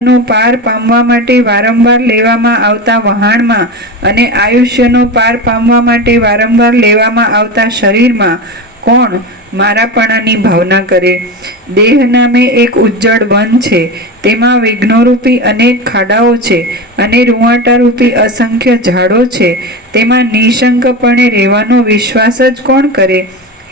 નો પાર પામવા માટે વારંવાર લેવામાં આવતા વહાણમાં અને આયુષ્યનો પાર પામવા માટે વારંવાર લેવામાં આવતા શરીરમાં કોણ મારાપણાની ભાવના કરે? દેહ નામે એક ઉજ્જડ વન છે, તેમાં વિઘ્નોરૂપી અનેક ખાડાઓ છે અને રૂંવાટારૂપી અસંખ્ય ઝાડો છે. તેમાં નિઃશંકપણે રહેવાનો વિશ્વાસ જ કોણ કરે?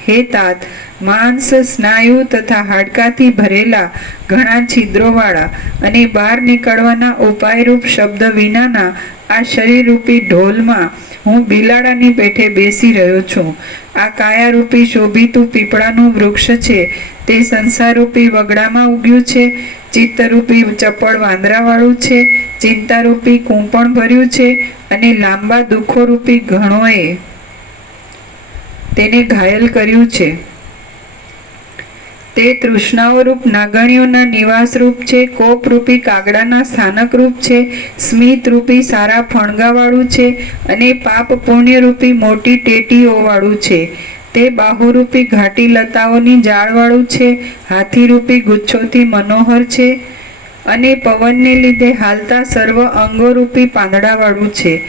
હે તાત, માંસ, સ્નાયુ તથા હાડકાથી ભરેલા ઘણા છિદ્રોવાળા અને બહાર નીકળવાના ઉપાયરૂપ શબ્દ વિનાના આ શરીરરૂપી ઢોલમાં હું બિલાડાની પેઠે બેસી રહ્યો છું. આ કાયારૂપી શોભિતું પીપળાનું વૃક્ષ છે, તે સંસારરૂપી વગડામાં ઉગ્યું છે, ચિત્તરૂપી ચપળ વાંદરાવાળું છે, ચિંતારૂપી કૂંપણ ભર્યું છે અને લાંબા દુઃખોરૂપી ઘણોએ તેને ઘાયલ કર્યું છે. તે તૃષ્ણાઓરૂપ નાગણીઓના નિવાસરૂપ છે, કોપરૂપી કાગડાના સ્થાનકરૂપ છે, સ્મિતરૂપી સારા ફણગાવાળું છે અને પાપ પુણ્યરૂપી મોટી ટેટીઓવાળું છે. તે બાહુરૂપી ઘાટી લતાઓની જાળવાળું છે, હાથીરૂપી ગુચ્છોથી મનોહર છે અને પવનને લીધે હાલતા સર્વ અંગોરૂપી પાંદડાવાળું છે.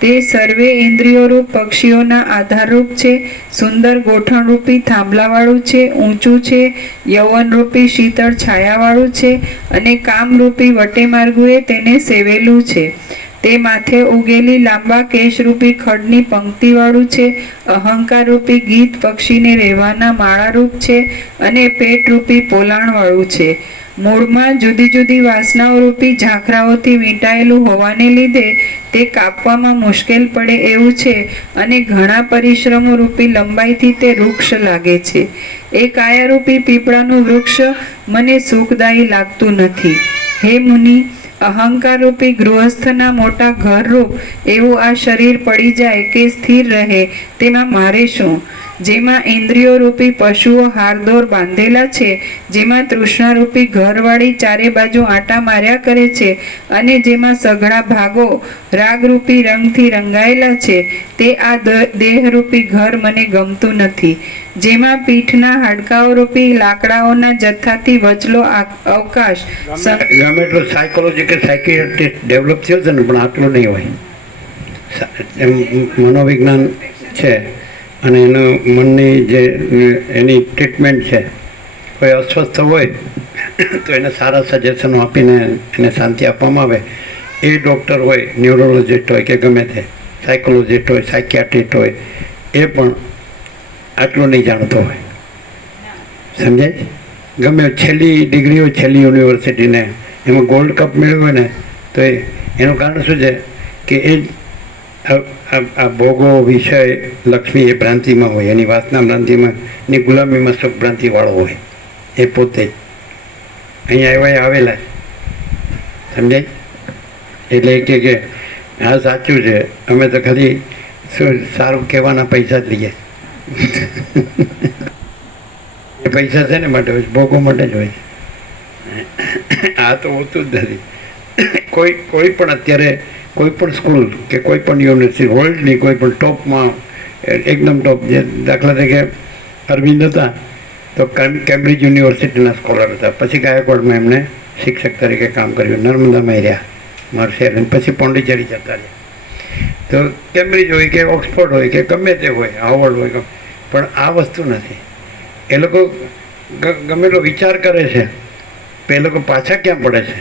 તે સર્વે ઇન્દ્રિયોરૂપ પક્ષીઓના આધારરૂપ છે, સુંદર ગોઠણરૂપી થાંભલાવાળું છે, ઊંચું છે, યૌવનરૂપી શીતળ છાયાવાળું છે અને કામરૂપી વટેમાર્ગુએ તેને સેવેલું છે. તે માથે ઉગેલી લાંબા કેશરૂપી ખડની પંક્તિવાળું છે, અહંકારરૂપી ગીત પક્ષીને રહેવાના માળારૂપ છે અને પેટરૂપી પોલાણવાળું છે. મૂળમાં જુદી જુદી વાસનાઓરૂપી ઝાંખરાઓથી વીંટાયેલું હોવાને લીધે તે કાપવામાં મુશ્કેલ પડે એવું છે અને ઘણા પરિશ્રમો રૂપી લંબાઈથી તે વૃક્ષ લાગે છે. એ કાયારૂપી પીપળાનું વૃક્ષ મને સુખદાયી લાગતું નથી. હે મુનિ, અહંકારરૂપી ગૃહસ્થના મોટા ઘરરૂપ એવું આ શરીર પડી જાય કે સ્થિર રહે તેમાં મારે શું? જેમાં ઇન્દ્રિયોરૂપી પશુઓ હારદોર બાંધેલા છે, જેમાં તૃષ્ણારૂપી ઘરવાળી ચારે બાજુ આંટા માર્યા કરે છે અને જેમાં સઘળા ભાગો રાગરૂપી રંગથી રંગાયેલા છે, તે આ દેહરૂપી ઘર મને ગમતું નથી. જેમાં પીઠના હાડકાઓરૂપી લાકડાઓના જથ્થાથી વચલો અવકાશ ગમે એટલો સાયકોલોજી કે સાયકિયાટ્રિસ્ટ ડેવલપ થયો છે ને, પણ આટલું નહીં હોય. એમ મનોવિજ્ઞાન છે અને એનું મનની જે એની ટ્રીટમેન્ટ છે. કોઈ અસ્વસ્થ હોય તો એને સારા સજેશનો આપીને એને શાંતિ આપવામાં આવે. એ ડૉક્ટર હોય, ન્યુરોલોજિસ્ટ હોય કે ગમે તે સાયકોલોજિસ્ટ હોય, સાયકિયાટ્રિસ્ટ હોય, એ પણ આટલું નહીં જાણતો હોય. સમજાય? ગમે છેલ્લી ડિગ્રી હોય, છેલ્લી યુનિવર્સિટીને એમાં ગોલ્ડ કપ મેળવ્યો હોય ને, તો એનું કારણ શું છે કે એ આ ભોગો વિષય લક્ષ્મી એ ભ્રાંતિમાં હોય, એની વાસના ભ્રાંતિમાં, એની ગુલામીમાં સુખ ભ્રાંતિવાળો હોય. એ પોતે જ અહીંયા આવેલા. સમજાય? એટલે કે આ સાચું છે, અમે તો ખાલી શું સારું કહેવાના પૈસા જ લઈએ. એ પૈસા છે ને માટે હોય, ભોગો માટે જ હોય. આ તો હોતું જ નથી. કોઈ પણ અત્યારે કોઈ પણ સ્કૂલ કે કોઈ પણ યુનિવર્સિટી, વર્લ્ડની કોઈ પણ ટોપમાં, એકદમ ટોપ, જે દાખલા તરીકે અરવિંદ હતા તો કેમ્બ્રિજ યુનિવર્સિટીના સ્કોલર હતા. પછી ગાયકવાડમાં એમને શિક્ષક તરીકે કામ કર્યું, નર્મદામાં રહ્યા મારું શહેર, પછી પોંડિચેરી જતા રહ્યા. તો કેમ્બ્રિજ હોય કે ઓક્સફોર્ડ હોય કે ગમે તે હોય, હાર્વર્ડ હોય, પણ આ વસ્તુ નથી. એ લોકો ગમે એટલો વિચાર કરે છે, તો એ લોકો પાછા ક્યાં પડે છે?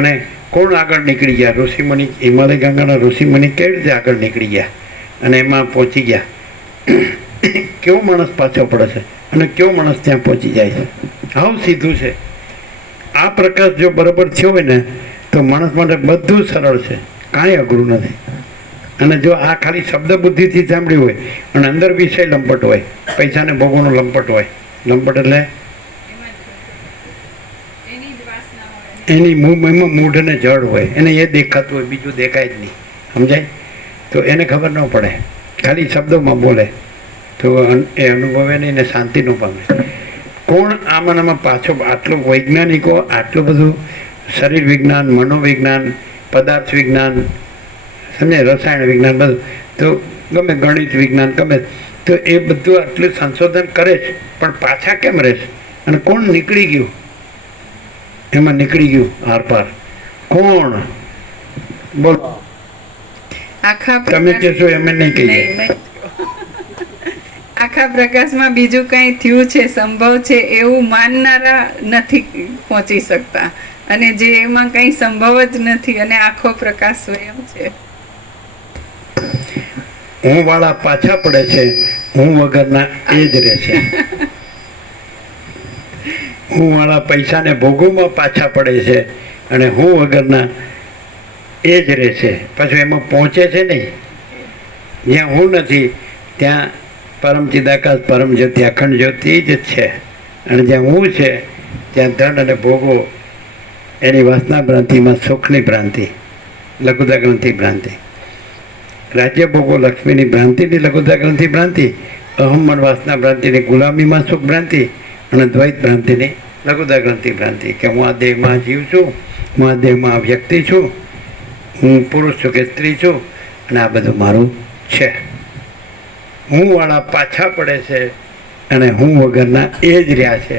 અને કોણ આગળ નીકળી ગયા? ઋષિમુનિ, હિમાલય ગંગાના ઋષિમુનિ કેવી રીતે આગળ નીકળી ગયા અને એમાં પહોંચી ગયા? કેવો માણસ પાછો પડે છે અને કેવો માણસ ત્યાં પહોંચી જાય છે? આવું સીધું છે. આ પ્રકાશ જો બરાબર થયો હોય ને તો માણસ માટે બધું સરળ છે, કાંઈ અઘરું નથી. અને જો આ ખાલી શબ્દ બુદ્ધિથી સાંભળ્યું હોય અને અંદર વિષય લંપટ હોય, પૈસાને ભોગવવાનો લંપટ હોય, લંપટ એટલે એની એમાં મૂઢ અને જળ હોય, એને એ દેખાતું હોય, બીજું દેખાય જ નહીં. સમજાય? તો એને ખબર ન પડે, ખાલી શબ્દોમાં બોલે તો એ અનુભવે નહીં ને શાંતિ ન પામે. કોણ આમાં પાછો આટલું વૈજ્ઞાનિકો, આટલું બધું શરીર વિજ્ઞાન, મનોવિજ્ઞાન, પદાર્થ વિજ્ઞાન, સમજે, રસાયણ વિજ્ઞાન, બધું, તો ગમે ગણિત વિજ્ઞાન ગમે, તો એ બધું આટલું સંશોધન કરે છે, પણ પાછા કેમ રહેશે? અને કોણ નીકળી ગયું? એમાં નીકળી ગયું આરપાર. કોણ? બોલો. આખા તમે કહેશો એમ નહીં કહીએ. નહીં, નહીં. આખા પ્રકાશમાં બીજું કંઈ થયું છે, સંભવ છે એવું માનનારા નથી પહોંચી શકતા, અને જે એમાં કંઈ સંભવ જ નથી અને આખો પ્રકાશ સ્વયં છે. હું વાળા પાછા પડે છે, હું વગરના એ જ રહેશે. હું વાળા પૈસાને ભોગવમાં પાછા પડે છે અને હું વગરના એ જ રહેશે. પછી એમાં પહોંચે છે નહીં. જ્યાં હું નથી ત્યાં પરમ ચિદાકાશ પરમ જ્યોતિ અખંડ જ્યોતિ જ છે, અને જ્યાં હું છે ત્યાં ધન અને ભોગવો એની વાસના ભ્રાંતિમાં સુખની ભ્રાંતિ, લઘુતા ગ્રંથિ ભ્રાંતિ, રાજ્ય ભોગો લક્ષ્મીની ભ્રાંતિની લઘુતા ગ્રંથિ ભ્રાંતિ, અહમ મન વાસના ભ્રાંતિની ગુલામીમાં સુખ ભ્રાંતિ, અને દ્વૈત ભ્રાંતિની લઘુતા ગ્રંથિ ભ્રાંતિ કે હું આ દેહમાં જીવ છું, હું આ દેહમાં વ્યક્તિ છું, હું પુરુષ છું કે સ્ત્રી છું, અને આ બધું મારું છે. હું વાળા પાછા પડે છે અને હું વગરના એ જ રહ્યા છે.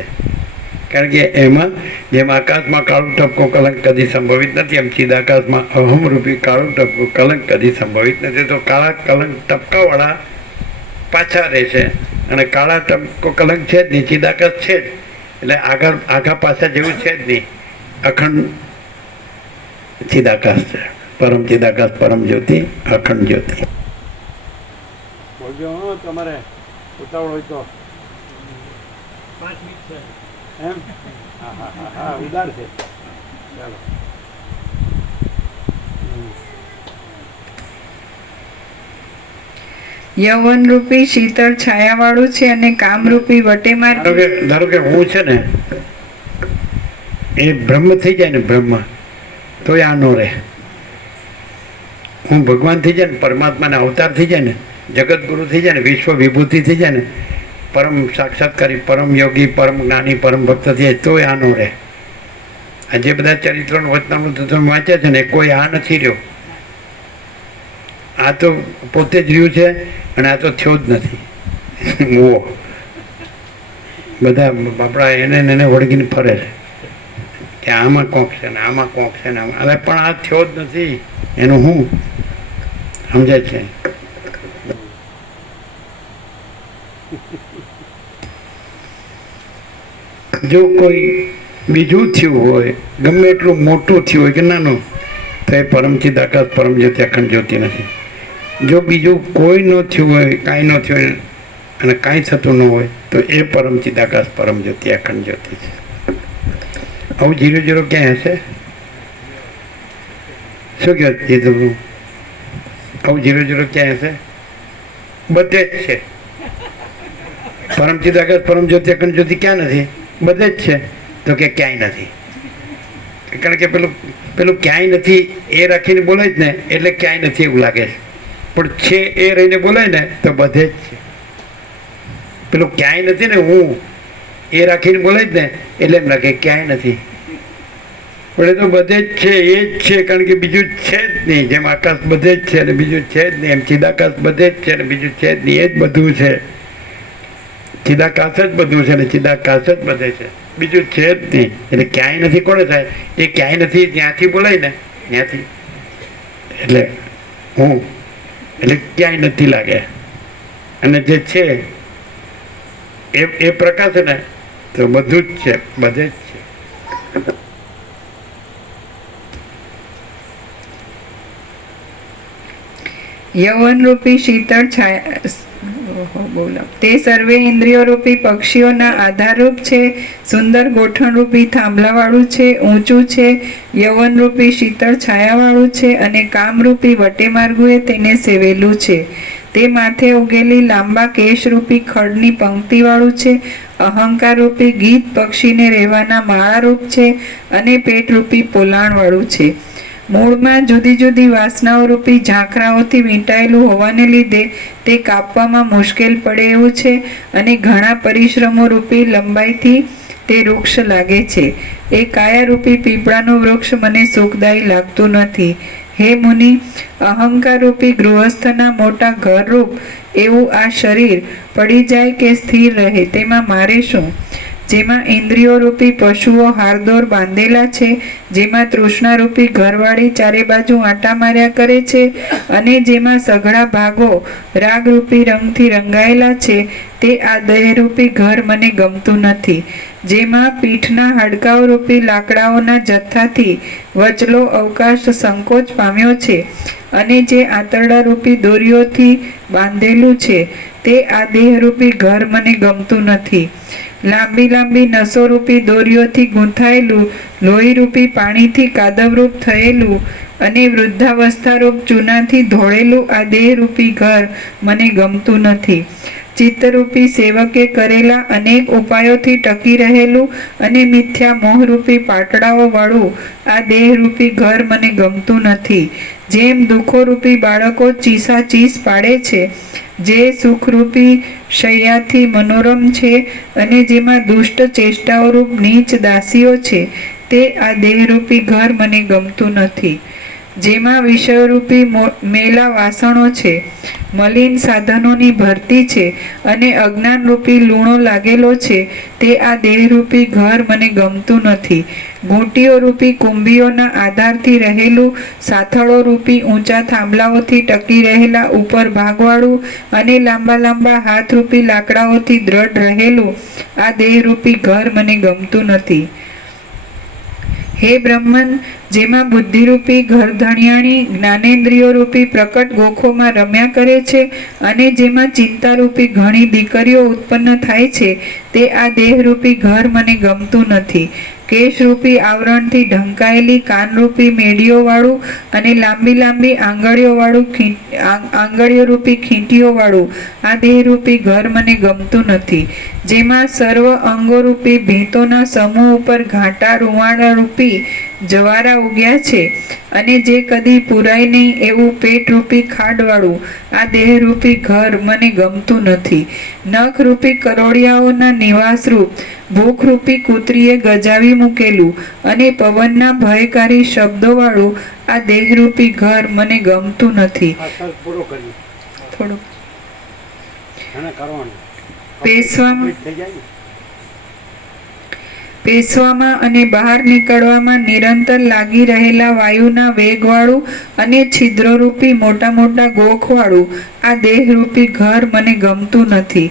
કારણ કે એમાં જેમ આકાશમાં કાળું ટપકો કલંક કદી સંભવિત નથી, એમ ચિદાકાશમાં અહમરૂપી કાળું ટપકો કલંક કદી સંભવિત નથી. તો કાળા કલંક ટપકાવાળા પાછા રહેશે, અને કાળા ટપકો કલંક છે જ નહીં, ચિદાકાશ છે જ. એટલે આગળ આઘા પાછા જેવું છે જ નહીં. અખંડ ચિદાકાશ છે, પરમ ચિદાકાશ પરમ જ્યોતિ અખંડ જ્યોતિ. બોલજો તમારે ઉતાવળ હોય તો 5 મિનિટ છે એમ. હા હા હા હા ઉદાર છે. ચાલો. યૌવન રૂપી શીતળ છાયાવાળું છે અને કામરૂપી વટેમાર. ધારો કે હું છે ને એ બ્રહ્મ થઈ જાય ને, બ્રહ્મ તોય આ નો રહે. હું ભગવાન થઈ જાય ને, પરમાત્માને અવતાર થઈ જાય ને, જગતગુરુ થઈ જાય ને, વિશ્વ વિભૂતિ થઈ જાય ને, પરમ સાક્ષાત્કારી, પરમ યોગી, પરમ જ્ઞાની, પરમ ભક્ત થઈ જાય તોય આ નો રહે. આ જે બધા ચરિત્રોનું વચનામૃત તમે વાંચ્યા છે ને, કોઈ આ નથી રહ્યો. આ તો પોતે જ રહ્યું છે અને આ તો થયો જ નથી. ઓ બધા આપણા એને વળગીને ફરે છે કે આમાં કોક છે ને આમાં કોક છે ને, અરે પણ આ થયો જ નથી. એનું હું સમજાય છે. જો કોઈ બીજું થયું હોય, ગમે એટલું મોટું થયું હોય કે નાનું, તો એ પરમ ચિદાકાશ પરમ જ્યોતિ અખંડ જ્યોતિ નથી. જો બીજું કોઈ ન થયું હોય, કાંઈ ન થયું હોય અને કાંઈ થતું ન હોય, તો એ પરમ ચિદાકાશ પરમ જ્યોતિ અખંડ જ્યોતિ છે. આવું 0 ક્યાં હશે? શું કહે જીતુભાઈ? આવું 0 ક્યાં હશે? બધે જ છે. પરમ ચિદાકાશ પરમ જ્યોતિ અખંડ જ્યોતિ ક્યાં નથી? બધે જ છે. તો કે ક્યાંય નથી. કારણ કે પેલું ક્યાંય નથી એ રાખીને બોલાય જ ને, એટલે ક્યાંય નથી એવું લાગે છે. પણ છે એ રહીને બોલાય ને તો બધે જ છે. પેલું ક્યાંય નથી ને, હું એ રાખીને બોલાય જ ને, એટલે એમ લાગે ક્યાંય નથી. પણ એ તો બધે જ છે, એ જ છે. કારણ કે બીજું છે જ નહીં. જેમ આકાશ બધે જ છે અને બીજું છે જ નહીં, એમ ચિદાકાશ બધે જ છે અને બીજું છે જ નહીં. એ જ બધું છે. ચિદાકાશ જ બધું છે ને ચિદાકાશ જ બધે છે, બીજું છે જ નહીં. એટલે ક્યાંય નથી કોને થાય? એ ક્યાંય નથી જ્યાંથી બોલાય ને ત્યાંથી. એટલે હું એટલે ક્યાંય નથી લાગે. અને જે છે એ પ્રકાશ ને તો બધું જ છે, બધે જ છે. યૌવન રૂપી શીતળ છાયા બોલો તે સર્વે ઇન્દ્રિયો રૂપી પક્ષીઓના આધારરૂપ છે. સુંદર ગોઠણ રૂપી થાંભલાવાળું છે, ઊંચું છે, યૌવન રૂપી શીતળ છાયાવાળું છે અને કામરૂપી વટેમાર્ગુએ તેને સેવેલું છે. તે માથે ઉગેલી લાંબા કેશરૂપી ખડની પંક્તિવાળું છે. અહંકાર રૂપી ગીત પક્ષીને રહેવાના માળારૂપ છે અને પેટરૂપી પોલાણવાળું છે. મૂળમાં જુદી જુદી વાસનાઓ રૂપી ઝાંખરાઓથી વીંટાયેલું હોવાને લીધે તે કાપવામાં મુશ્કેલ પડે એવું છે અને ઘણા પરિશ્રમો રૂપી લંબાઈથી તે વૃક્ષ લાગે છે. એ કાયારૂપી પીપળાનું વૃક્ષ મને સુખદાયી લાગતું નથી. હે મુનિ, અહંકાર રૂપી ગૃહસ્થના મોટા ઘરરૂપ એવું આ શરીર પડી જાય કે સ્થિર રહે તેમાં મારે શું? જેમાં ઇન્દ્રિયો રૂપી પશુઓ હારદોર બાંધેલા છે, જેમાં તૃષ્ણારૂપી ઘરવાળી ચારે બાજુ આંટા માર્યા કરે છે, અને જેમાં સઘળા ભાગો રાગરૂપી રંગથી રંગાયેલા છે, તે આ દેહરૂપી ઘર મને ગમતું નથી. જેમાં પીઠના હાડકાઓ રૂપી લાકડાઓના જથ્થાથી વચલો અવકાશ સંકોચ પામ્યો છે, અને જે આંતરડા રૂપી દોરીઓથી બાંધેલું છે, તે આ દેહરૂપી ઘર મને ગમતું નથી. લાંબી લાંબી નસોરૂપી દોરીઓથી ગૂંથાયેલું, લોહીરૂપી પાણીથી કાદવરૂપ થયેલું અને વૃદ્ધાવસ્થારૂપ ચૂનાથી ધોળેલું આ દેહરૂપી ઘર મને ગમતું નથી. ચિત્તરૂપી સેવકે કરેલા અનેક ઉપાયોથી ટકી રહેલું અને મિથ્યા મોહરૂપી પાટડાઓ વાળું આ દેહરૂપી ઘર મને ગમતું નથી. જેમ દુઃખોરૂપી બાળકો ચીસા ચીસ પાડે છે, જે સુખરૂપી શૈયાથી મનોરમ છે, અને જેમાં દુષ્ટ ચેષ્ટાઓરૂપ નીચ દાસીઓ છે, તે આ દેહરૂપી ઘર મને ગમતું નથી. જેમાં વિષયરૂપી મેલા વાસણો છે, મલિન સાધનોની ભરતી છે, અને અજ્ઞાનરૂપી લૂણો લાગેલો છે, તે આ દેહરૂપી ઘર મને ગમતું નથી. ઘૂંટીઓરૂપી કુંભીઓના આધારથી રહેલું, સાથળોરૂપી ઊંચા થાંભલાઓથી ટકી રહેલા ઉપર ભાગવાળું અને લાંબા લાંબા હાથરૂપી લાકડાઓથી દ્રઢ રહેલું આ દેહરૂપી ઘર મને ગમતું નથી. હે બ્રહ્મન, જેમાં બુદ્ધિરૂપી ઘરધણિયાણી જ્ઞાનેન્દ્રિયો રૂપી પ્રકટ ગોખોમાં રમ્યા કરે છે, અને જેમાં ચિંતારૂપી ઘણી દીકરીઓ ઉત્પન્ન થાય છે, તે આ દેહરૂપી ઘર મને ગમતું નથી. કેશરૂપી આવરણથી ઢંકાયેલી કાનરૂપી મેડીઓવાળું અને લાંબી લાંબી આંગળીઓરૂપી ખીંટીઓવાળું આ દેહરૂપી ઘર મને ગમતું નથી. જેમાં સર્વ અંગોરૂપી ભીંતોના સમૂહ ઉપર ઘાટા રૂવાડારૂપી જવારા ઉગ્યા છે, અને જે કદી પૂરાય નહીં એવું પેટરૂપી ખાડવાળું આ દેહરૂપી ઘર મને ગમતું નથી. નખરૂપી કરોડિયાઓના નિવાસરૂપ ભૂખરૂપી કૂતરીએ ગજાવી મૂકેલું અને પવનના ભયકારી શબ્દોવાળું આ દેહરૂપી ઘર મને ગમતું નથી. થોડુંક પેશવામાં અને બહાર નીકળવામાં નિરંતર લાગી રહેલા વાયુના વેગવાળું અને છિદ્રોરૂપી મોટા મોટા ગોખવાળું આ દેહરૂપી ઘર મને ગમતું નથી.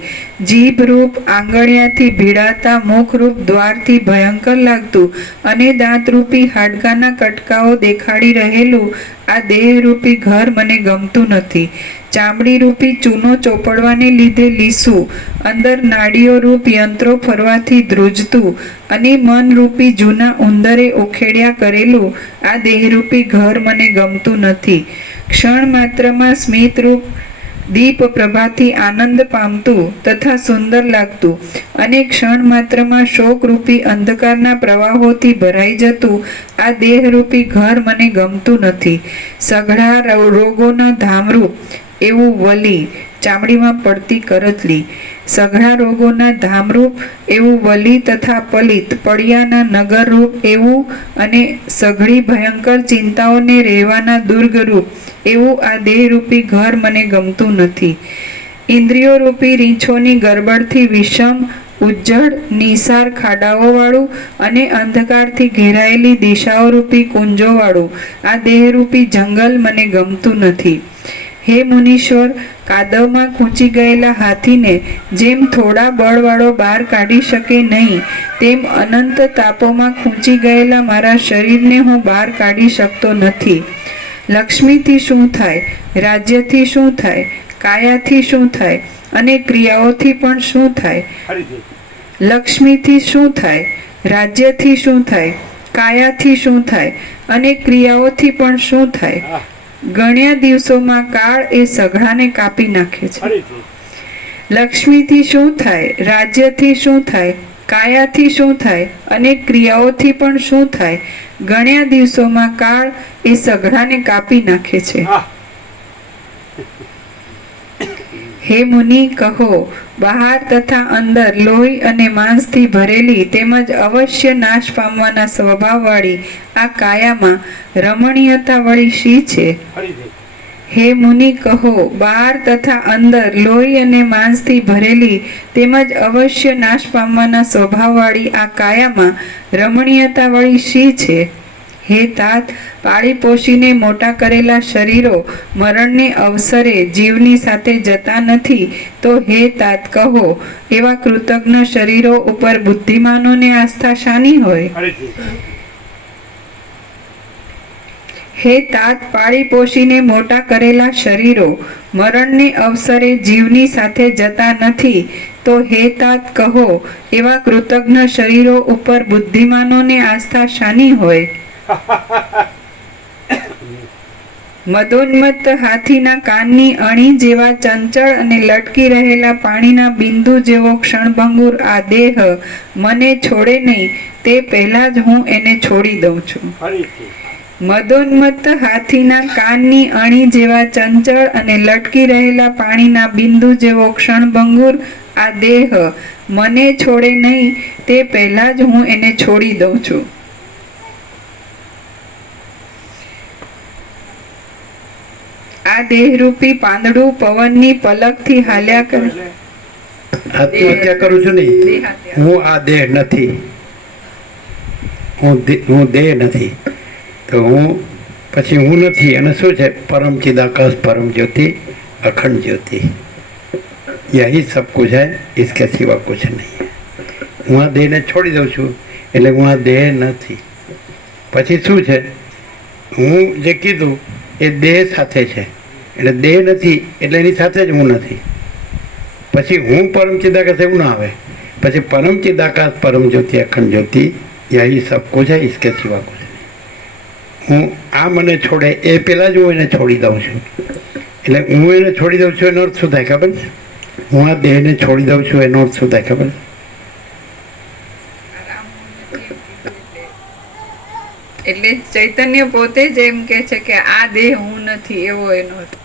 જીભરૂપ આંગળિયાથી ભીડાતા મુખરૂપ દ્વારથી ભયંકર લાગતું અને દાંતરૂપી હાડકાના કટકાઓ દેખાડી રહેલું આ દેહરૂપી ઘર મને ગમતું નથી. ચામડીરૂપી ચૂનો ચોપડવાને લીધે લીસું, અંદર નાડીઓરૂપ યંત્રો ફરવાથી ધ્રુજતું અને મનરૂપી જૂના ઉંદરે ઉખેડ્યા કરેલું આ દેહરૂપી ઘર મને ગમતું નથી. ક્ષણ માત્રમાં સ્મિતરૂપ દીપ પ્રભાથી આનંદ પામતું તથા સુંદર લાગતું અને ક્ષણ માત્રમાં શોકરૂપી અંધકારના પ્રવાહોથી ભરાઈ જતું આ દેહરૂપી ઘર મને ગમતું નથી. સઘળા રોગોના ધામરૂપ એવું વલી, ચામડીમાં પડતી કરચલી, સઘળા રોગોના ધામરૂપ એવું વલી તથા પલિત પડિયાના નગરરૂપ એવું અને સઘળી ભયંકર ચિંતાઓને રહેવાના દુર્ગરૂપ એવું આ દેહરૂપી ઘર મને ગમતું નથી. ઇન્દ્રિયોરૂપી રીંછોની ગરબડથી વિષમ ઉજ્જડ નિસાર ખાડાઓવાળું અને અંધકારથી ઘેરાયેલી દિશાઓરૂપી કુંજોવાળું આ દેહરૂપી જંગલ મને ગમતું નથી. હે મુનીશ્વર, કાદવમાં ખૂંચી ગયેલા હાથીને જેમ થોડા બળવાળો બહાર કાઢી શકે નહીં, તેમ અનંત તાપોમાં ખૂંચી ગયેલા મારા શરીરને હું બહાર કાઢી શકતો નથી. લક્ષ્મીથી શું થાય, રાજ્યથી શું થાય, કાયાથી શું થાય અને ક્રિયાઓથી પણ શું થાય. લક્ષ્મીથી શું થાય, રાજ્યથી શું થાય, કાયાથી શું થાય અને ક્રિયાઓથી પણ શું થાય. ગણ્યા દિવસોમાં કાળ એ સઘળાને કાપી નાખે છે. લક્ષ્મીથી શું થાય, રાજ્યથી શું થાય, કાયાથી શું થાય અને ક્રિયાઓથી પણ શું થાય. ગણ્યા દિવસોમાં કાળ એ સઘળાને કાપી નાખે છે. હે મુનિ, કહો, બહાર તથા અંદર લોહી અને માંસથી ભરેલી તેમજ અવશ્ય નાશ પામવાના સ્વભાવવાળી આ કાયામાં રમણીયતા વળી શી છે? હે મુનિ કહો, બહાર તથા અંદર લોહી અને માંસથી ભરેલી તેમજ અવશ્ય નાશ પામવાના સ્વભાવવાળી આ કાયામાં રમણીયતાવાળી શી છે? હે તાત, પાળી પોષીને મોટા કરેલા શરીરો મરણને અવસરે જીવની સાથે જતા નથી, તો હે તાત કહો, એવા કૃતજ્ઞ શરીરો ઉપર બુદ્ધિમાનોને આસ્થા શાની હોય? ફરીથી. હે તાત, પાળી પોષીને મોટા કરેલા શરીરો મરણને અવસરે જીવની સાથે જતા નથી, તો હે તાત કહો, એવા કૃતજ્ઞ શરીરો ઉપર બુદ્ધિમાનોને આસ્થા શાની હોય? મદોન્મત્ત હાથીના કાનની અણી જેવા ચંચળ અને લટકી રહેલા પાણીના બિંદુ જેવો ક્ષણભંગુર આ દેહ મને છોડે નહીં, તે પહેલા જ હું એને છોડી દઉં છું. ફરીથી. મદોન્મત્ત હાથીના કાનની અણી જેવા ચંચળ અને લટકી રહેલા પાણીના બિંદુ જેવો ક્ષણભંગુર આ દેહ મને છોડે નહીં, તે પહેલા જ હું એને છોડી દઉં છું. આ દેહરૂપી પાંદડું પવનની પલકથી હાલ્યા કરે. આત્મહત્યા કરું છું નહીં, હું આ દેહ નથી, હું દેહ નથી, તો હું પછી હું નથી. અને શું છે? પરમ ચિદાકાશ પરમ જ્યોતિ અખંડ જ્યોતિ, યહી સબ કુછ है, इसके सिवा कुछ नहीं है. હું આ દેહને છોડી દઉં છું એટલે હું આ દેહ નથી. પછી શું છે? હું જે કીધું એ દેહ સાથે છે, એટલે દેહ નથી એટલે એની સાથે જ હું નથી. પછી હું પરમ ચિદાકાશ એવું ના આવે. પછી પરમ ચિદાકાશ પરમ જ્યોતિ અખંડ જ્યોતિ, યહી સબ કુછ है, इसके सिवा कुछ नहीं. હું આ મને છોડે એ પહેલાં જ હું એને છોડી દઉં છું. એટલે હું એને છોડી દઉં છું એનો અર્થ શું થાય ખબર છે? હું આ દેહને છોડી દઉં છું એનો અર્થ શું થાય ખબર છે? એટલે ચૈતન્ય પોતે જ એમ કે છે કે આ દેહ હું નથી, એવો એનો અર્થ.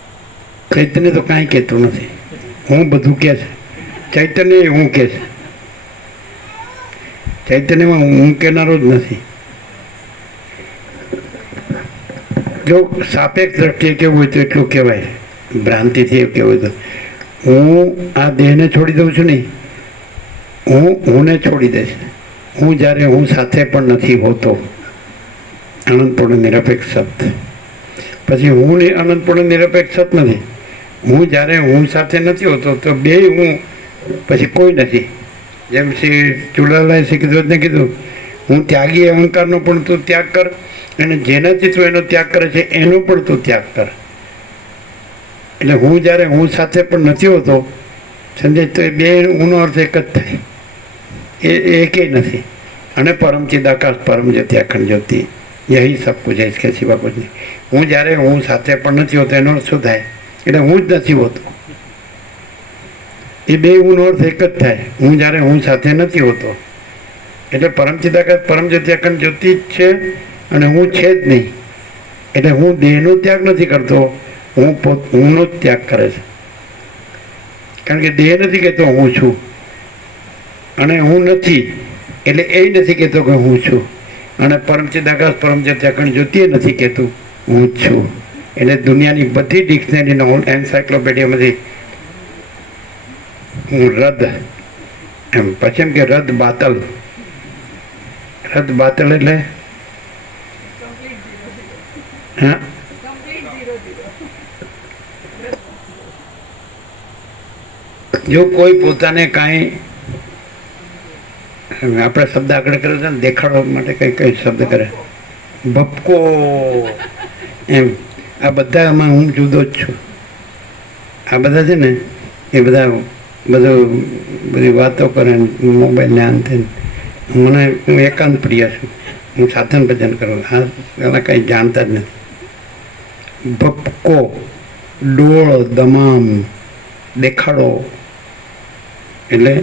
ચૈતન્ય તો કાંઈ કહેતું નથી, હું બધું કહે છે. ચૈતન્ય એ હું કહે છે, ચૈતન્યમાં હું કહેનારો જ નથી. જો સાપેક્ષ દ્રષ્ટિએ કેવું હોય તો એટલું કહેવાય, ભ્રાંતિથી એવું કહેવું હોય તો હું આ દેહને છોડી દઉં છું નહીં, હુંને છોડી દઈશ. હું જ્યારે હું સાથે પણ નથી હોતો, અનંતપૂર્ણ નિરપેક્ષ સત. પછી હું અનંતપૂર્ણ નિરપેક્ષ સત નથી. હું જ્યારે હું સાથે નથી હોતો તો બે હું પછી કોઈ નથી. જેમ શ્રી ચુડાલાએ શ્રી કૃષ્ણને કીધું, હું ત્યાગી અહંકારનો પણ તું ત્યાગ કર, અને જેનાથી તું એનો ત્યાગ કરે છે એનો પણ તું ત્યાગ કર. એટલે હું જ્યારે હું સાથે પણ નથી હોતો, સમજે, તો એ બે હુંનો અર્થ એક જ થાય, એ એકેય નથી. અને પરમ ચિદાકાશ પરમ જ્યોતિ અખંડ જ્યોતિ, યહી સબ કુછ है, इसके सिवा कुछ नहीं. હું જ્યારે હું સાથે પણ નથી હોતો એનો અર્થ શું થાય? એટલે હું જ નથી હોતો. એ બે હુંનો અર્થ એક જ થાય. હું જ્યારે હું સાથે નથી હોતો એટલે પરમ ચિદાકાશ પરમ જ્યોતિ અખંડ જ્યોતિ જ છે, અને હું છે જ નહીં. એટલે હું દેહનો ત્યાગ નથી કરતો, હુંનો જ ત્યાગ કરે છે. કારણ કે દેહ નથી કહેતો હું છું, અને હું નથી એટલે એ નથી કહેતો કે હું છું. અને પરમ ચિદાકાશ પરમ જ્યોતિ અખંડ જ્યોતિ નથી કહેતું હું જ છું. એટલે દુનિયાની બધી ડિક્શનરીનો એન્સાયક્લોપીડિયામાંથી હું રદ એમ. પછી એમ કે રદ બાતલ. રદ બાતલ એટલે હા, જો કોઈ પોતાને કાંઈ, આપણે શબ્દ આગળ કર્યો છે ને, દેખાડવા માટે કઈ શબ્દ કરે, ભપકો એમ. આ બધામાં હું જુદો જ છું. આ બધા છે ને એ બધી વાતો કરે, મોબાઈલને અંતે. હું એકાંત પ્રિય છું, હું સાધન ભજન કરું. આ એના કંઈ જાણતા જ નથી. ભપકો, ડોળ, દમામ, દેખાડો એટલે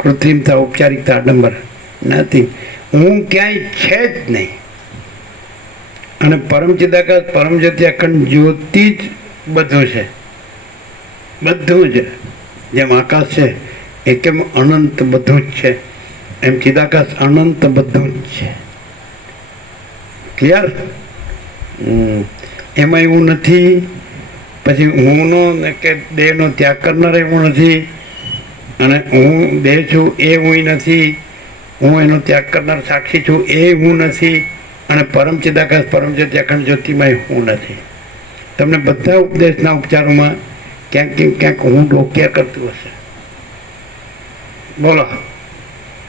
કૃત્રિમતા, ઔપચારિકતા, આડંબર નથી. હું ક્યાંય છે જ નહીં. અને પરમ ચિદાકાશ પરમ જ્યોતિ અખંડ જ્યોતિ જ બધું છે, બધું જ. જેમ આકાશ છે એ કેમ અનંત બધું જ છે, એમ ચિદાકાશ અનંત બધું જ છે. ક્લિયર? એમાં એવું નથી પછી હુંનો ને કે દેહનો ત્યાગ કરનાર હું નથી, અને હું દેહ છું એ હું નથી, હું એનો ત્યાગ કરનાર સાક્ષી છું એ હું નથી, અને પરમ ચિદાકાશ પરમ જ્યોતિ અખંડ જ્યોતિમાં હું નથી. તમને બધા ઉપદેશના ઉપચારોમાં ક્યાંક ક્યાંક હું ડોક્યા કરતું હશે. બોલો,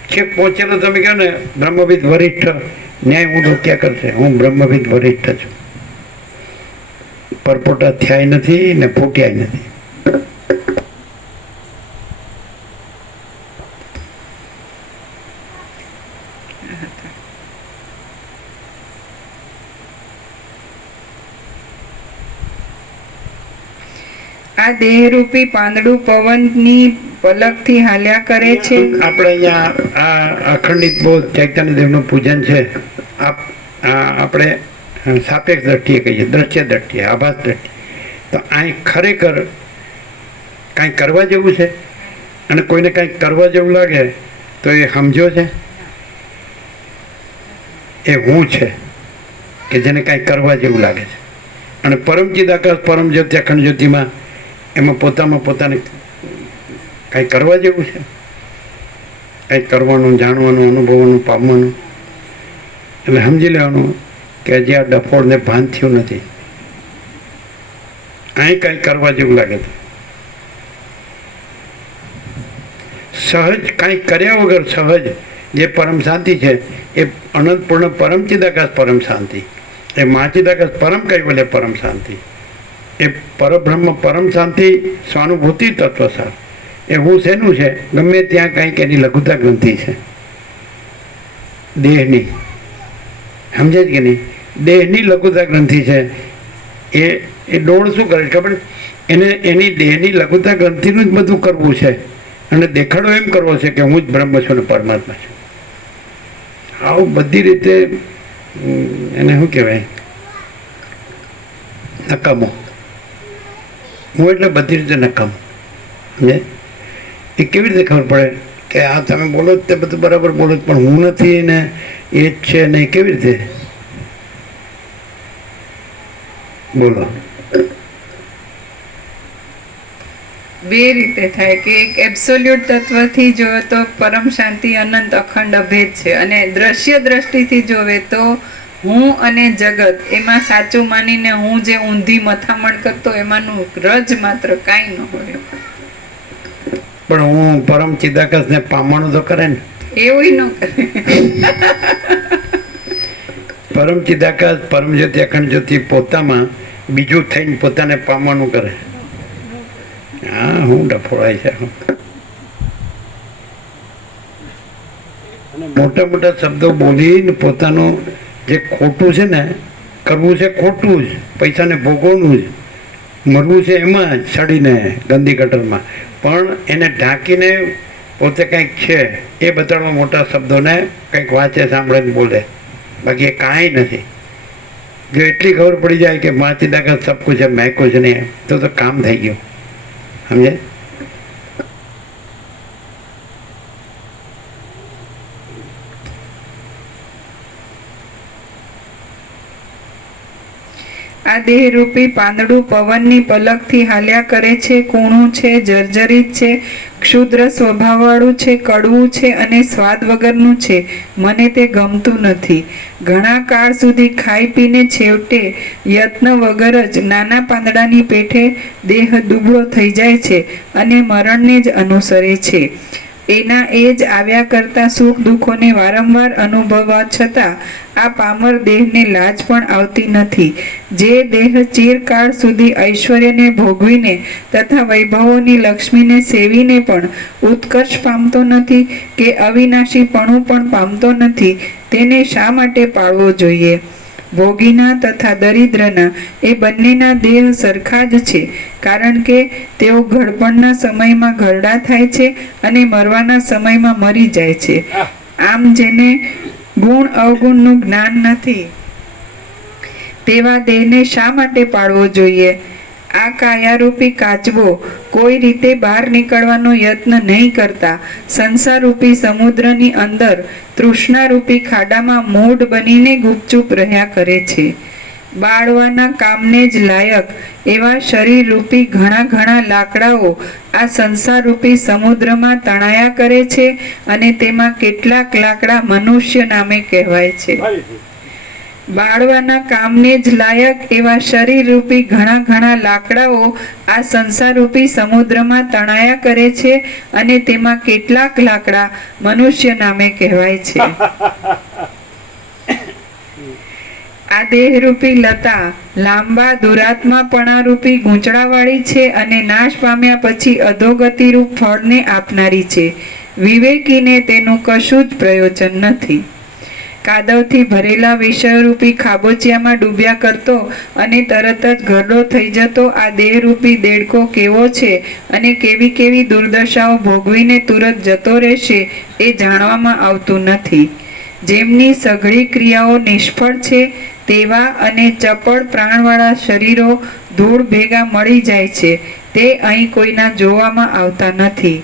છેક પહોંચેલો તમે કહો ને બ્રહ્મવિદ વરિષ્ઠ, ન્યાય હું ડોક્યા કરશે. હું બ્રહ્મવિદ વરિષ્ઠ છું, પરપોટા થયા નથી ને ફૂટ્યા નથી. આ દેહરૂપી પાંદડું પવનની પલકથી હાલ્યા કરે છે. આપણે અહીંયા આ અખંડિત બોધ ચૈતન્ય દેવનું પૂજન છે. આપણે સાપેક્ષ દ્રષ્ટિએ કહીએ, દ્રશ્ય દ્રષ્ટિએ, આભાસ દ્રષ્ટિએ. તો અહીં ખરેખર કાંઈ કરવા જેવું છે, અને કોઈને કાંઈક કરવા જેવું લાગે તો એ સમજો છે એ હું છે કે જેને કાંઈ કરવા જેવું લાગે છે. અને પરમ ચિદાકાશ પરમ જ્યોતિ અખંડ જ્યોતિમાં એમાં પોતાને કાંઈ કરવા જેવું છે, કંઈક કરવાનું, જાણવાનું, અનુભવવાનું, પામવાનું. એટલે સમજી લેવાનું કે હજી આ ડફોળને ભાન થયું નથી. અહીં કાંઈ કરવા જેવું લાગે તો સહજ કાંઈ કર્યા વગર સહજ જે પરમ શાંતિ છે એ અનંતપૂર્ણ પરમ ચિદાકાશ પરમ શાંતિ, એ મહાચિદાકાશ પરમ કૈવલ્ય પરમ શાંતિ, એ પરબ્રહ્મ પરમ શાંતિ સ્વાનુભૂતિ તત્વસાર. એ હું શેનું છે? ગમે ત્યાં કંઈક એની લઘુતા ગ્રંથિ છે દેહની. સમજે જ કે નહીં? દેહની લઘુતા ગ્રંથિ છે. એ ડોળ શું કરે ખબર? એને એની દેહની લઘુતા ગ્રંથિનું જ બધું કરવું છે, અને દેખાડો એમ કરવો છે કે હું જ બ્રહ્મ છું ને પરમાત્મા છું. આવું બધી રીતે એને શું કહેવાય? નકામો. હું એટલે બધી રીતે નકામો. સમજે? એ કેવી રીતે ખબર પડે કે આ તમે બોલો તે બધું બરાબર બોલો, પણ હું નથી ને એ જ છે ને? કેવી રીતે બોલો? બે રીતે થાય કે એક એબ્સોલ્યુટ તત્વથી જોવે તો પરમ શાંતિ અનંત અખંડ અભેદ છે, અને દ્રશ્ય દ્રષ્ટિથી જોવે તો હું અને જગત એમાં સાચું માનીને હું જે ઊંધી મથામણ કરતો એમાંનું રજ માત્ર કાંઈ ન હોય. પણ હું પરમ ચિદાકાશ ને પામવાનું તો કરે ને? એવું ન કરે. પરમ ચિદાકાશ પરમ જ્યોતિ અખંડ જ્યોતિ પોતામાં બીજું થઈને પોતાને પામવાનું કરે. હા, હું ડફોળાય છે. મોટા મોટા શબ્દો બોલીને પોતાનું જે ખોટું છે ને કરવું છે, ખોટું જ પૈસાને ભોગવવું જ, મરવું છે એમાં જ સડીને ગંદી ગટરમાં, પણ એને ઢાંકીને પોતે કંઈક છે એ બતાડવા મોટા શબ્દોને કંઈક વાંચે, સાંભળે, બોલે. બાકી એ કાંઈ નથી. જો એટલી ખબર પડી જાય કે મા ચિદાકાશ સબ કુછ છે, મેં કુછ નહીં, તો કામ થઈ ગયું. સમજે? આ દેહરૂપી પાંદડું પવનની પલકથી હાલ્યા કરે છે. કૂણું છે, જર્જરિત છે, ક્ષુદ્ર સ્વભાવવાળું છે, કડવું છે અને સ્વાદ વગરનું છે. મને તે ગમતું નથી. ઘણા કાળ સુધી ખાઈ પીને છેવટે યત્ન વગર જ નાના પાંદડાની પેઠે દેહ દુબળો થઈ જાય છે અને મરણને જ અનુસરે છે. એના એ જ આવ્યા કરતા સુખ દુઃખોને વારંવાર અનુભવવા છતાં આ પામર દેહને લાજ પણ આવતી નથી. જે દેહ ચિરકાળ સુધી ઐશ્વર્યને ભોગવીને તથા વૈભવોની લક્ષ્મીને સેવીને પણ ઉત્કર્ષ પામતો નથી કે અવિનાશીપણું પણ પામતો નથી, તેને શા માટે પાળવો જોઈએ? ભોગીના તથા દરિદ્રના એ બંનેના દેહ સરખા જ છે, કારણ કે તેઓ ઘડપણના સમયમાં ઘરડા થાય છે અને મરવાના સમયમાં મરી જાય છે. આમ જેને ગુણ અવગુણનું જ્ઞાન નથી તેવા દેહને શા માટે પાળવો જોઈએ? આ કાયારૂપી કાચબો કોઈ રીતે બહાર નીકળવાનો યત્ન નહીં કરતા સંસારરૂપી સમુદ્રની અંદર તૃષ્ણારૂપી ખાડામાં મૂઢ બનીને ગુપચુપ રહ્યા કરે છે. બાળવાના કામને જ લાયક એવા શરીર રૂપી ઘણા ઘણા લાકડાઓ આ સંસાર રૂપી સમુદ્રમાં તણાયા કરે છે અને તેમાં કેટલાક લાકડા મનુષ્ય નામે કહેવાય છે. ફરીથી. બાળવાના કામને જ લાયક એવા શરીર રૂપી ઘણા ઘણા લાકડાઓ આ સંસાર રૂપી સમુદ્રમાં તણાયા કરે છે અને તેમાં કેટલાક લાકડા મનુષ્ય નામે કહેવાય છે. આ દેહરૂપી લતા લાંબા દુરાત્માપણા રૂપી ગૂંચળાવાળી છે અને નાશ પામ્યા પછી અધોગતિ રૂપ ફળને આપનારી છે. વિવેકીને તેનું કશું જ પ્રયોજન નથી. કાદવથી ભરેલા વિષયરૂપી ખાબોચિયામાં ડૂબ્યા કરતો અને તરત જ ઘરડો થઈ જતો આ દેહરૂપી દેડકો કેવો છે અને કેવી કેવી દુર્દશાઓ ભોગવીને તુરત જતો રહેશે એ જાણવામાં આવતું નથી. જેમની સઘળી ક્રિયાઓ નિષ્ફળ છે તેવા અને ચપળ પ્રાણવાળા શરીરો ધૂળ ભેગા મળી જાય છે તે અહીં કોઈના જોવામાં આવતા નથી.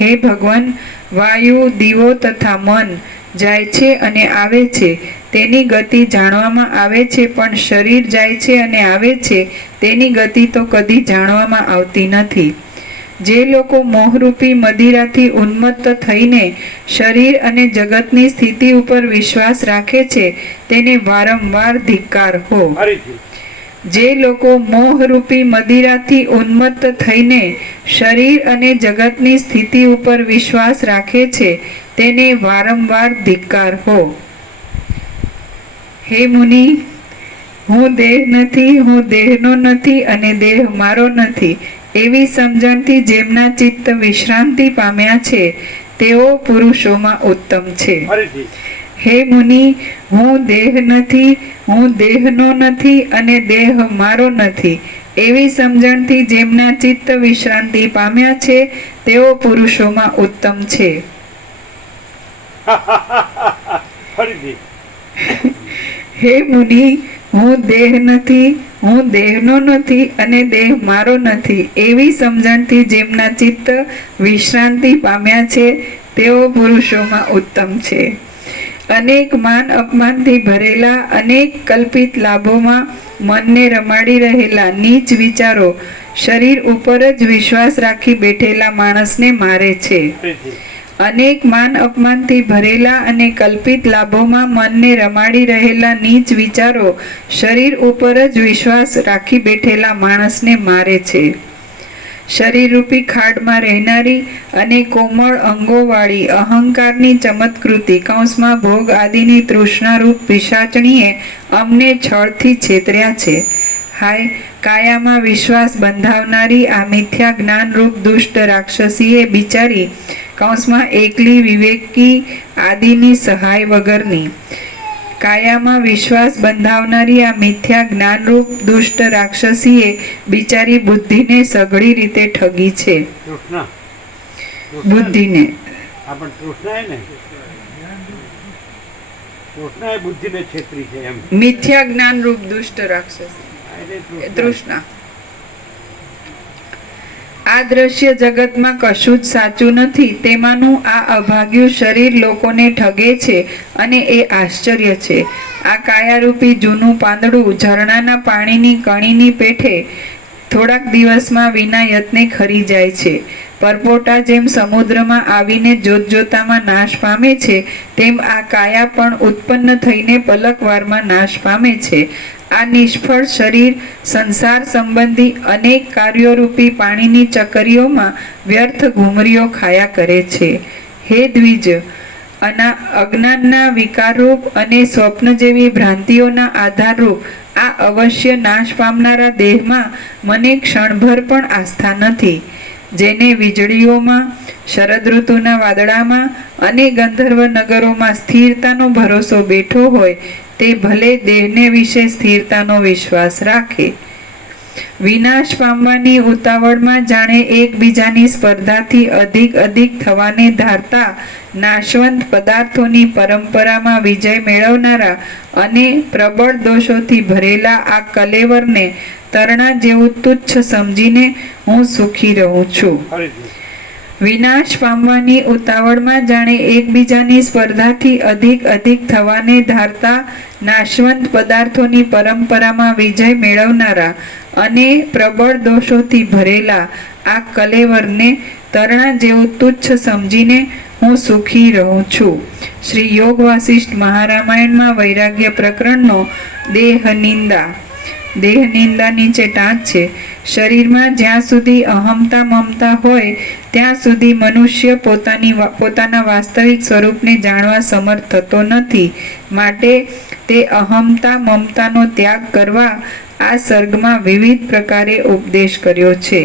હે ભગવાન, વાયુ, દીવો તથા મન જાય છે અને આવે છે તેની ગતિ જાણવામાં આવે છે, પણ શરીર જાય છે અને આવે છે તેની ગતિ તો કદી જાણવામાં આવતી નથી. જે લોકો મોહરૂપી મદિરાથી ઉન્મત્ત થઈને શરીર અને જગતની સ્થિતિ ઉપર વિશ્વાસ રાખે છે તેને વારંવાર ધિક્કાર હો. ફરીથી. જે લોકો મોહરૂપી મદિરાથી ઉન્મત્ત થઈને શરીર અને જગતની સ્થિતિ ઉપર વિશ્વાસ રાખે છે તેને વારંવાર ધિક્કાર હો. હે મુનિ, હું દેહ નથી, હું દેહનો નથી અને દેહ મારો નથી એવી સમજણથી જેમના ચિત્ત વિશ્રાંતિ પામ્યા છે તેઓ પુરુષોમાં ઉત્તમ છે. ફરીથી. હે મુનિ, હું દેહ નથી, હું દેહનો નથી અને દેહ મારો નથી એવી સમજણથી જેમના ચિત્ત વિશ્રાંતિ પામ્યા છે તેઓ પુરુષોમાં ઉત્તમ છે. ફરીથી. હે મુનિ, હું દેહ નથી, હું દેહનો નથી અને દેહ મારો નથી એવી સમજણથી જેમના ચિત્ત વિશ્રાંતિ પામ્યા છે તેઓ પુરુષોમાં ઉત્તમ છે. અનેક માન અપમાનથી ભરેલા અનેક કલ્પિત લાભોમાં મનને રમાડી રહેલા નીચ વિચારો શરીર ઉપર જ વિશ્વાસ રાખી બેઠેલા માણસને મારે છે. ફરીથી. અનેક માન અપમાનથી ભરેલા અને કલ્પિત લાભોમાં મનને રમાડી રહેલા નીચ વિચારો શરીર ઉપર જ વિશ્વાસ રાખી બેઠેલા માણસને મારે છે. શરીરરૂપી ખાડમાં રહેનારી અને કોમળ અંગોવાળી અહંકારની ચમત્કૃતિ કૌંસમાં ભોગ આદિની તૃષ્ણારૂપ પિશાચણીએ અમને છળથી છેતર્યા છે. હાય, કાયામાં વિશ્વાસ બંધાવનારી આ મિથ્યા જ્ઞાનરૂપ દુષ્ટ રાક્ષસીએ બિચારી કૌંસમાં એકલી વિવેકી આદિની સહાય વગરની કાયામાં વિશ્વાસ બંધાવનારી આ મિથ્યા જ્ઞાનરૂપ દુષ્ટ રાક્ષસીએ બિચારી બુદ્ધિને સઘળી રીતે ઠગી છે. તૃષ્ણા. બુદ્ધિને આ પણ તૃષ્ણા ને તૃષ્ણા એ બુદ્ધિને છેતરી છે એમ. મિથ્યા જ્ઞાનરૂપ દુષ્ટ રાક્ષસી એટલે તૃષ્ણા. તૃષ્ણા. આ દ્રશ્ય જગતમાં કશું જ સાચું નથી તેમાંનું આ અભાગ્યું શરીર લોકોને ઠગે છે અને એ આશ્ચર્ય છે. આ કાયારૂપી જૂનું પાંદડું ઝરણાના પાણીની કણીની પેઠે થોડાક દિવસમાં વિના યત્ને ખરી જાય છે. પરપોટા જેમ સમુદ્રમાં આવીને જોતજોતામાં નાશ પામે છે તેમ આ કાયા પણ ઉત્પન્ન થઈને પલકવારમાં નાશ પામે છે. આ નિષ્ફળ શરીર સંસાર સંબંધી અનેક કાર્યોરૂપી પાણીની ચકરીઓમાં વ્યર્થ ઘૂમરીઓ ખાયા કરે છે. હે દ્વિજ, અજ્ઞાનના વિકારરૂપ અને સ્વપ્ન જેવી ભ્રાંતિઓના આધારરૂપ આ અવશ્ય નાશ પામનારા દેહમાં મને ક્ષણભર પણ આસ્થા નથી. જેને વીજળીઓમાં, શરદ ઋતુના વાદળામાં અને ગંધર્વ નગરોમાં સ્થિરતાનો ભરોસો બેઠો હોય તે ભલે દેહને વિશે સ્થિરતાનો વિશ્વાસ રાખે. વિનાશ પામવાની ઉતાવળમાં જાણે એકબીજાની સ્પર્ધાથી અધિક થવાને ધારતા નાશવંત પદાર્થોની પરંપરામાં વિજય મેળવનારા અને પ્રબળ દોષોથી ભરેલા આ કલેવરને તરણા જેવું તુચ્છ સમજીને હું સુખી રહું છું. ફરીથી. વિનાશ પામવાની ઉતાવળમાં જાણે એકબીજાની સ્પર્ધાથી અધિક થવાને ધારતા નાશવંત પદાર્થોની પરંપરામાં વિજય મેળવનારા અને પ્રબળ દોષોથી ભરેલા આ કલેવરને તરણા જેવું તુચ્છ સમજીને હું સુખી રહું છું. શ્રી યોગ વાસિષ્ઠ મહારામાયણમાં વૈરાગ્ય પ્રકરણનો દેહનિંદા નીચે ટાંચ છે. શરીરમાં જ્યાં સુધી અહમતા મમતા હોય ત્યાં સુધી મનુષ્ય પોતાના વાસ્તવિક સ્વરૂપને જાણવા સમર્થ થતો નથી. માટે તે અહમતા મમતાનો ત્યાગ કરવા આ સર્ગમાં વિવિધ પ્રકારે ઉપદેશ કર્યો છે.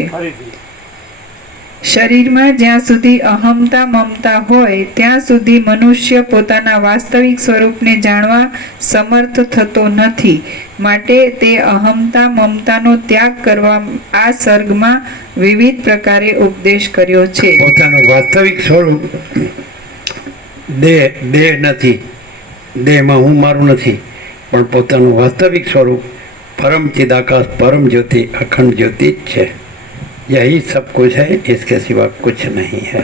શરીરમાં જ્યાં સુધી અહમતા મમતા હોય ત્યાં સુધી મનુષ્ય પોતાના વાસ્તવિક સ્વરૂપને જાણવા સમર્થ થતો નથી. માટે તે અહમતા મમતાનો ત્યાગ કરવા આ સર્ગમાં વિવિધ પ્રકારે ઉપદેશ કર્યો છે. પોતાનું વાસ્તવિક સ્વરૂપ દેહ નથી, દેહમાં હું મારું નથી, પણ પોતાનું વાસ્તવિક સ્વરૂપ परम चिदाकाश परम ज्योति अखंड ज्योति है। यही सब कुछ है, इसके सिवा कुछ नहीं है।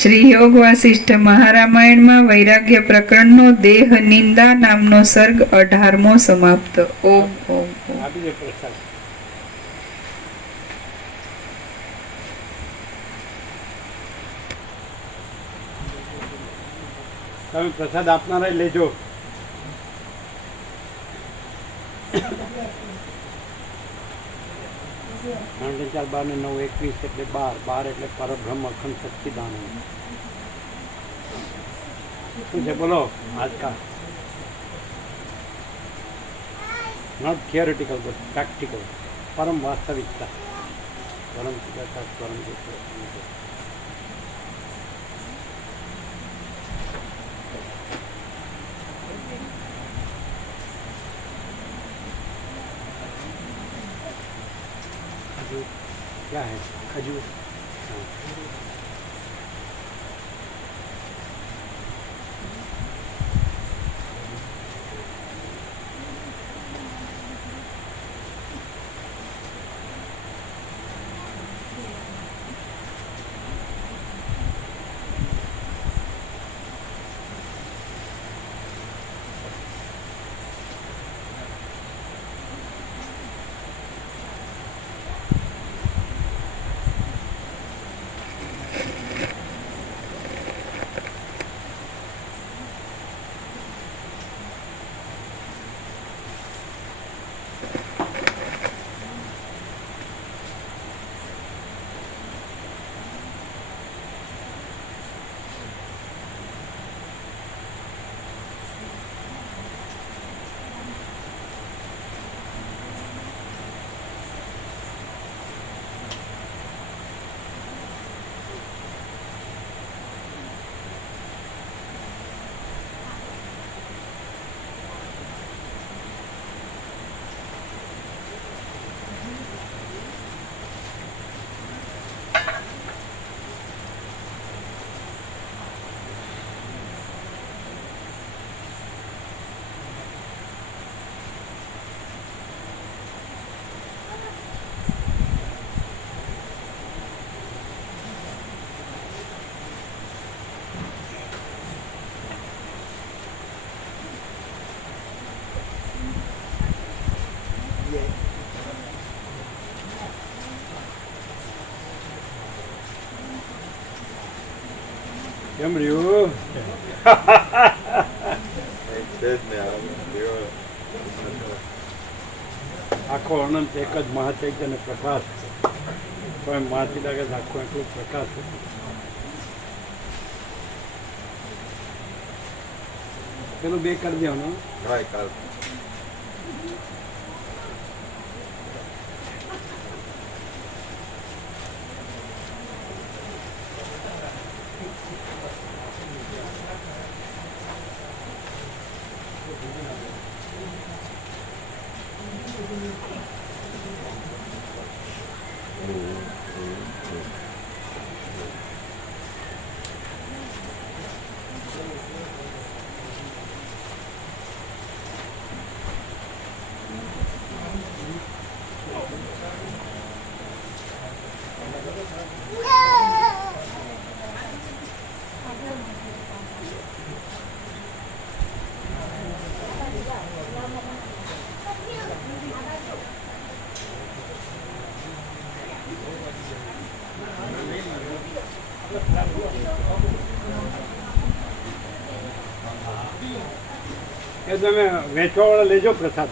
શ્રી યોગ વાસિષ્ઠ મહારામાયણમાં વૈરાગ્ય પ્રકરણનો દેહ નિંદા નામનો સર્ગ 18મો સમાપ્ત. ઓમ ઓમ ઓમ. તમે પ્રસાદ આપનારા લેજો. સાંજે 4, 12 ને 9, 21 એટલે 12 એટલે પરબ્રહ્મ અખંડ સચ્ચિદાનંદ. શું છે બોલો? આજકાલ નોટ થિયોરિટિકલ બટ પ્રેક્ટિકલ. પરમ વાસ્તવિકતા, પરમ ચિદાકાશ પરમ જ્યોતિ. क्या है? खजूर. કેમ રહ્યું? આખો અનંત એક જ મહાચૈત્ય અને પ્રકાશ છે. પણ મહાચી લાગે આખો એટલું પ્રકાશ છે. પેલું 2 કરી દેવાનું. તમે વેચવાવાળા લેજો પ્રસાદ.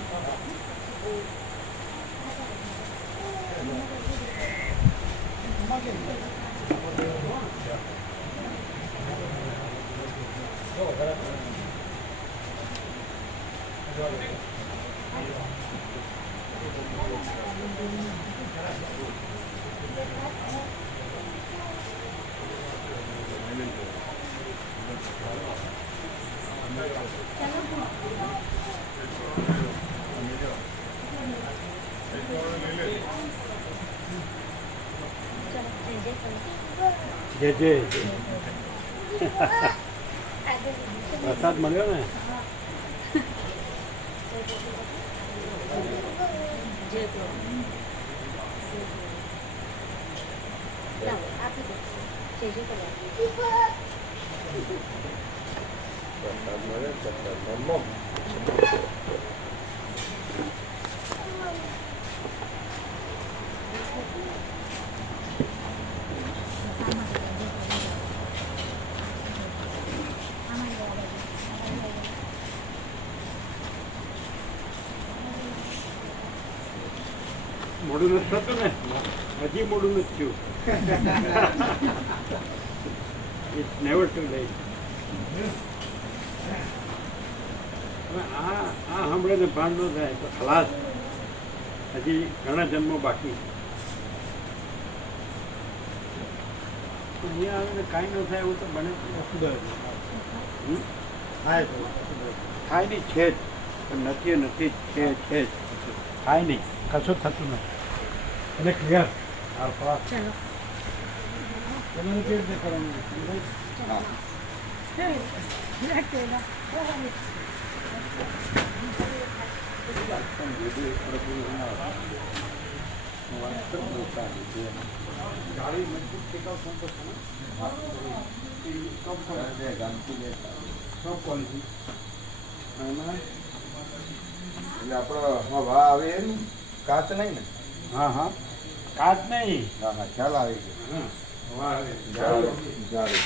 જે જે પ્રસાદ મળ્યો ને. મોડું નથી થતું ને, હજી મોડું નથી થયું. It's never too late. આ સાંભળે ને ભાન ન થાય તો ખલાસ. હજી ઘણા જન્મો બાકી. અહીંયા આવીને કાંઈ ન થાય એવું તો બને થાય તો થાય નહીં છે જ, પણ નથી નથી છે છે જ થાય નહીં, કશું થતું નથી. એટલે ક્લિયર. તમારે કેવી રીતે કરવાનું? ગાડી મજબૂત ટેકાવ સંતોષ ક્વોલિટી એટલે આપણો વા આવે એમ કાચ નહીં ને? હા હા, કાચ નહીં. હા હા, ખ્યાલ આવી ગયો. હા, વાહ આવે. જાળી.